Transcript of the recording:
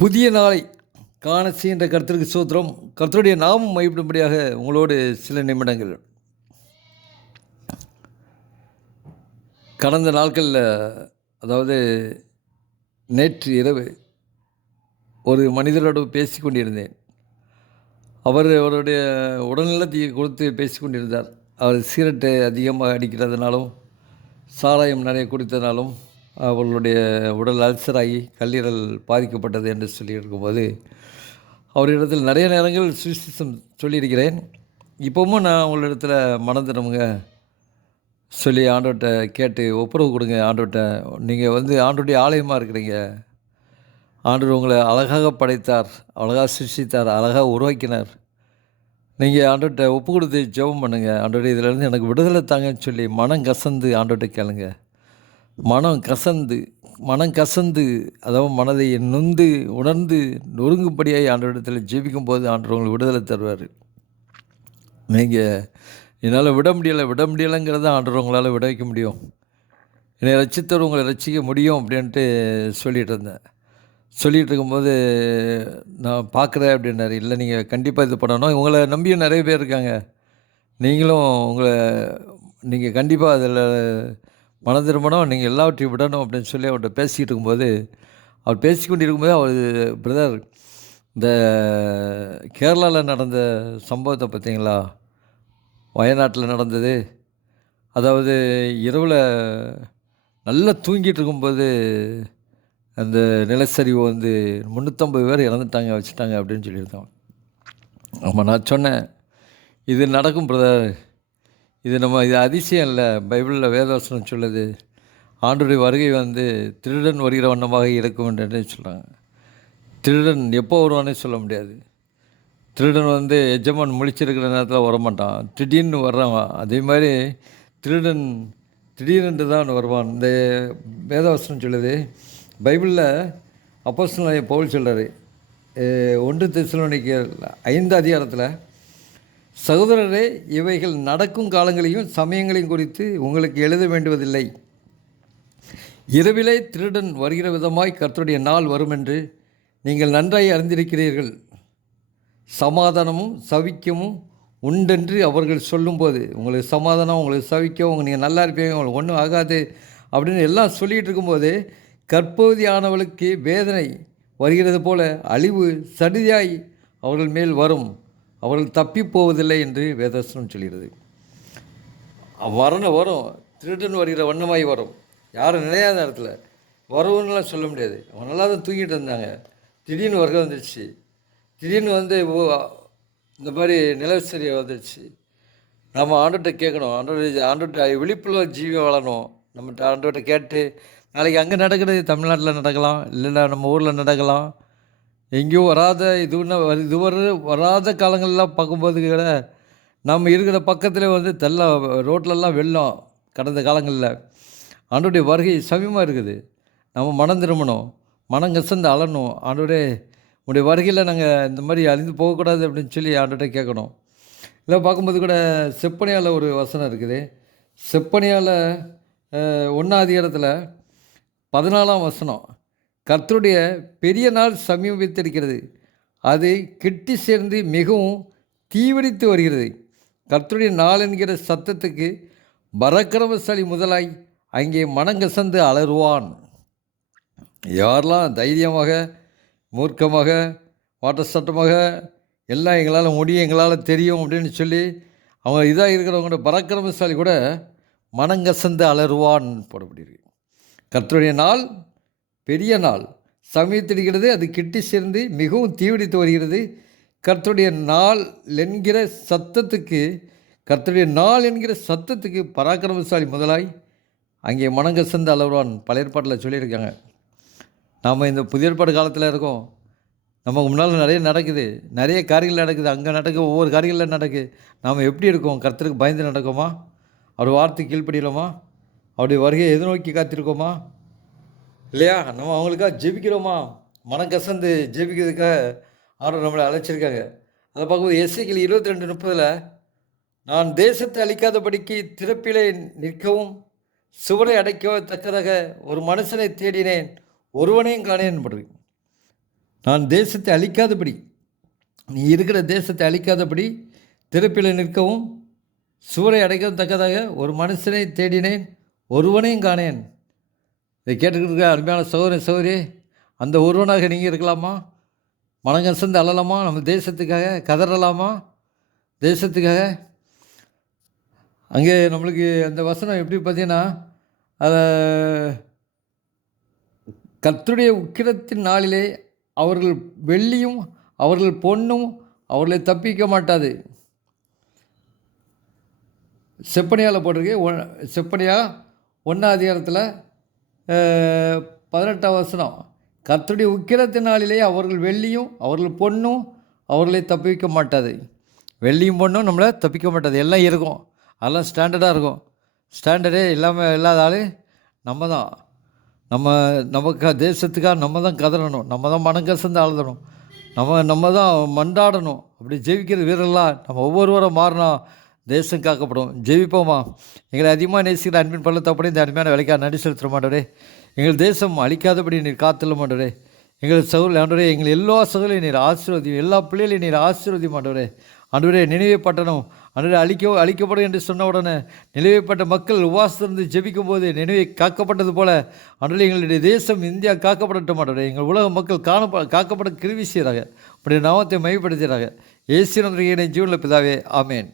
புதிய நாளை காண செய்கின்ற கருத்திற்கு சூத்திரம். கர்த்தருடைய நாமம் மைப்படும்படியாக உங்களோடு சில நிமிடங்கள். கடந்த நாட்களில் அதாவது நேற்று இரவு ஒரு மனிதரோடு பேசி கொண்டிருந்தேன். அவர் அவருடைய உடல்நலத்தை கொடுத்து பேசி கொண்டிருந்தார். அவர் சீரட்டை அதிகமாக அடிக்கிறதுனாலும் சாராயம் நிறைய குடித்ததுனாலும் அவர்களுடைய உடல் அல்சராகி கல்லீரல் பாதிக்கப்பட்டது என்று சொல்லியிருக்கும்போது அவரிடத்தில் நிறைய நேரங்கள் சுவிசிசம் சொல்லியிருக்கிறேன். இப்போவும் நான் உங்களிடத்தில் மனதினமுங்க சொல்லி ஆண்டோட்ட கேட்டு ஒப்புரவு கொடுங்க ஆண்டோட்ட நீங்கள் வந்து ஆண்டோடைய ஆலயமாக இருக்கிறீங்க. ஆண்டவர் உங்களை அழகாக படைத்தார் அழகாக சிருஷித்தார் அழகாக உருவாக்கினார். நீங்கள் ஆண்டோட்ட ஒப்பு கொடுத்து ஜெபம் பண்ணுங்கள் ஆண்டோட இதிலேருந்து எனக்கு விடுதலை தாங்கன்னு சொல்லி மனம் கசந்து ஆண்டோட்ட கேளுங்கள் மனம் கசந்து மனம் கசந்து அதாவது மனதை நொந்து உணர்ந்து நொறுங்கும்படியாக ஆண்டவரிடத்தில் ஜெபிக்கும் போது ஆண்டவர் விடுதலை தருவார். நீங்கள் என்னால் விட முடியலை விட முடியலைங்கிறத ஆண்டவங்களால் விட வைக்க முடியும். என்னை ரசித்தவர் உங்களை ரசிக்க முடியும் அப்படின்ட்டு சொல்லிகிட்டு இருந்தேன். சொல்லிகிட்டு இருக்கும்போது நான் பார்க்குறேன் அப்படின்னாரு. இல்லை நீங்கள் கண்டிப்பாக இது பண்ணணும். உங்களை நம்பியும் நிறைய பேர் இருக்காங்க. நீங்களும் உங்களை நீங்கள் கண்டிப்பாக அதில் மன திருமணம் நீங்கள் எல்லாவற்றையும் விடணும் அப்படின்னு சொல்லி அவர்கிட்ட பேசிக்கிட்டு இருக்கும்போது அவர் பேசிக்கொண்டு இருக்கும்போது அவர் பிரதர் இந்த கேரளாவில் நடந்த சம்பவத்தை பார்த்தீங்களா? வயநாட்டில் நடந்தது. அதாவது இரவில் நல்லா தூங்கிட்டு இருக்கும்போது அந்த நிலச்சரிவு வந்து முந்நூற்றம்பது பேர் இறந்துட்டாங்க வச்சுட்டாங்க அப்படின்னு சொல்லியிருக்கான் ஆமாம் நான் சொன்னேன். இது நடக்கும் பிரதர். இது நம்ம இது அதிசயம் இல்லை. பைபிளில் வேதவசனம் சொல்லுது ஆண்டுடைய வருகை வந்து திருடன் வருகிற வண்ணமாக இருக்கும் என்று சொல்கிறாங்க திருடன் எப்போ வருவானே சொல்ல முடியாது. திருடன் வந்து எஜமான் முழிச்சிருக்கிற நேரத்தில் வரமாட்டான். திடீர்னு வர்றான் அதே மாதிரி திருடன் திடீரென்று தான் வருவான். இந்த வேதவசனம் சொல்லுது பைபிளில் அப்போஸ்தலனாகிய பவுல் சொல்கிறார் ஒன்று தெசலோனிக்க ஐந்து அதிகாரத்தில் சகோதரரே இவைகள் நடக்கும் காலங்களையும் சமயங்களையும் குறித்து உங்களுக்கு எழுத வேண்டுவதில்லை. இரவிலே திருடன் வருகிற விதமாய் கர்த்தருடைய நாள் வரும் என்று நீங்கள் நன்றாய் அறிந்திருக்கிறீர்கள். சமாதானமும் சவிக்கமும் உண்டென்று அவர்கள் சொல்லும்போது உங்களுக்கு சமாதானம் உங்களுக்கு சவிக்கம் நீங்கள் நல்லா இருப்பீங்க உங்களுக்கு ஒன்றும் ஆகாது அப்படின்னு எல்லாம் சொல்லிகிட்டு இருக்கும்போது கற்பகுதியானவளுக்கு வேதனை வருகிறது போல அழிவு சடிதியாய் அவர்கள் மேல் வரும். அவர்கள் தப்பி போவதில்லை என்று வேதாசனம் சொல்கிறது. வரணும் வரும் திருடன் வருகிற வண்ணமாய் வரும். யாரும் நினையாத நேரத்தில் வரும்னுலாம் சொல்ல முடியாது. அவன் நல்லா தான் தூங்கிட்டு இருந்தாங்க. திடீர்னு வர்க்கம் வந்துடுச்சு திடீர்னு வந்து ஓ, இந்த மாதிரி நிலவசரியை வந்துடுச்சு நம்ம ஆண்டுகிட்ட கேட்கணும். ஆண்டோட ஆண்டுகிட்ட விழிப்புள்ள ஜீவி வளரணும் நம்மகிட்ட ஆண்டோட்ட கேட்டு நாளைக்கு அங்கே நடக்கிறது தமிழ்நாட்டில் நடக்கலாம் இல்லைன்னா நம்ம ஊரில் நடக்கலாம். எங்கேயோ வராத இதுன்னு இதுவரை வராத காலங்கள்லாம் பார்க்கும்போது கூட நம்ம இருக்கிற பக்கத்தில் வந்து தெல்ல ரோட்லலாம் வெள்ளம் கடந்த காலங்களில். ஆண்டோடைய வருகை சமயமாக இருக்குது. நம்ம மனம் திரும்பணும். மனம் கசந்து அலணும் ஆண்டோடைய உடைய வருகையில் நாங்கள் இந்த மாதிரி அழிந்து போகக்கூடாது அப்படின்னு சொல்லி ஆண்டோட கேட்கணும். இல்லை பார்க்கும்போது கூட செப்பனையால் ஒரு வசனம் இருக்குது. செப்பனையால் ஒன்றாம் அதிகாரத்தில் பதினாலாம் வசனம். கர்த்தருடைய பெரிய நாள் சமீபித்திருக்கிறது. அது கிட்டி சேர்ந்து மிகவும் தீவிரித்து வருகிறது. கர்த்தருடைய நாள் என்கிற சத்தத்துக்கு பரக்கிரமசாலி முதலாய் அங்கே மனங்கசந்து அலறுவான். யாரெல்லாம் தைரியமாக மூர்க்கமாக வாட்டசட்டமாக எல்லாம் எங்களால் முடியும் எங்களால் தெரியும் அப்படின்னு சொல்லி அவங்க இதாக இருக்கிறவங்களோட பராக்கிரமசாலி கூட மனங்கசந்து அலறுவான் போடப்பட்டிருக்கு கர்த்தருடைய நாள் பெரிய நாள். சமயத்திடுகிறது அது கிட்டி சேர்ந்து மிகவும் தீவிரித்து வருகிறது. கர்த்தருடைய நாள் என்கிற சத்தத்துக்கு கர்த்தருடைய நாள் என்கிற சத்தத்துக்கு பராக்கிரமசாலி முதலாய் அங்கே மனங்கசந்து அலறுவான். பழைய ஏற்பாட்டில் சொல்லியிருக்காங்க. நாம் இந்த புதிய ஏற்பாடு காலத்தில் இருக்கோம். நமக்கு முன்னால் நிறைய நடக்குது. நிறைய காரியங்கள் நடக்குது. அங்கே நடக்க ஒவ்வொரு காரியங்களில் நடக்குது நாம் எப்படி இருக்கோம்? கர்த்தருக்கு பயந்து நடக்கோமா? அவர் வார்த்தை கீழ்ப்படியிலோமா அவருடைய வருகையை எதிர்நோக்கி காத்திருக்கோமா? இல்லையா? நம்ம அவங்களுக்காக ஜெபிக்கிறோமா? மனக்கசந்து ஜெபிக்கிறதுக்காக அவர் நம்மளை அழைச்சிருக்காங்க. அதை பார்க்கும்போது எஸ்ஐக்கில் இருபத்தி ரெண்டு முப்பதில் நான் தேசத்தை அழிக்காதபடிக்கு திறப்பிலே நிற்கவும் சுவரை அடைக்கத்தக்கதாக ஒரு மனுஷனை தேடினேன் ஒருவனையும் காணேன் படுறேன் நான் தேசத்தை அழிக்காதபடி நீ இருக்கிற தேசத்தை அழிக்காதபடி திறப்பில் நிற்கவும் சுவரை அடைக்கவும் தக்கதாக ஒரு மனுஷனை தேடினேன் ஒருவனையும் காணேன். இதை கேட்டுக்கிட்டு அருமையான சகோதரி சௌரி அந்த ஒருவனாக நீங்கள் இருக்கலாமா? மனங்கசந்து அழலாமா? நம்ம தேசத்துக்காக கதறலாமா? தேசத்துக்காக? அங்கே நம்மளுக்கு அந்த வசனம் எப்படி பார்த்தீங்கன்னா அதை கர்த்தருடைய உக்கிரத்தின் நாளிலே அவர்கள் வெள்ளியும் அவர்கள் பொண்ணும் அவர்களை தப்பிக்க மாட்டாது. செப்பனியால் போட்டிருக்கு. ஒன் செப்பனியா ஒன்றாம் அதிகாரத்தில் பதினெட்டாம் வசனம் கத்துடைய உக்கிரத்தினாலே அவர்கள் வெள்ளியும் அவர்கள் பொண்ணும் அவர்களை தப்பிக்க மாட்டாது. வெள்ளியும் பொண்ணும் நம்மளை தப்பிக்க மாட்டாது. எல்லாம் இருக்கும். அதெல்லாம் ஸ்டாண்டர்டாக இருக்கும். ஸ்டாண்டர்டே இல்லாமல் இல்லாத ஆள் நம்ம தான். நம்ம நமக்கு தேசத்துக்காக நம்ம தான் கதறணும். நம்ம தான் மனம் கசந்து அழுதணும். நம்ம நம்ம தான் மண்டாடணும். அப்படி ஜெயிக்கிற வீரர்களாக நம்ம ஒவ்வொருவரும் மாறினா தேசம் காக்கப்படும் ஜெயிப்போமா? எங்களை அதிகமாக நேசிக்கிற அன்பின் பள்ளத்தப்படி இந்த அருமையான வேலைக்காக நடி செலுத்த மாட்டோரே எங்கள் தேசம் அழிக்காதபடி நீர் காத்துள்ள மாட்டோரே எங்கள் சகோதரி ஆண்டவரே எங்கள் எல்லா சகோதரையும் நீர் ஆசீர்வதி எல்லா பிள்ளைகளையும் நீர் ஆசீர்வதி மாட்டோரே அன்றுவரே நினைவே பட்டணம் அன்றுவரே அழிக்க அழிக்கப்படும் என்று சொன்ன உடனே நினைவேப்பட்ட மக்கள் உபவாசத்திலிருந்து ஜெபிக்கும் போது நினைவை காக்கப்பட்டது போல அன்றுவரே எங்களுடைய தேசம் இந்தியா காக்கப்படட்ட மாட்டோரே எங்கள் உலக மக்கள் காணப்ப காக்கப்பட கிருவி செய்கிறாங்க அப்படி நாமத்தை மையப்படுத்துகிறாங்க ஏசி நன்றியை ஜீவனில் பிதாவே ஆமேன்.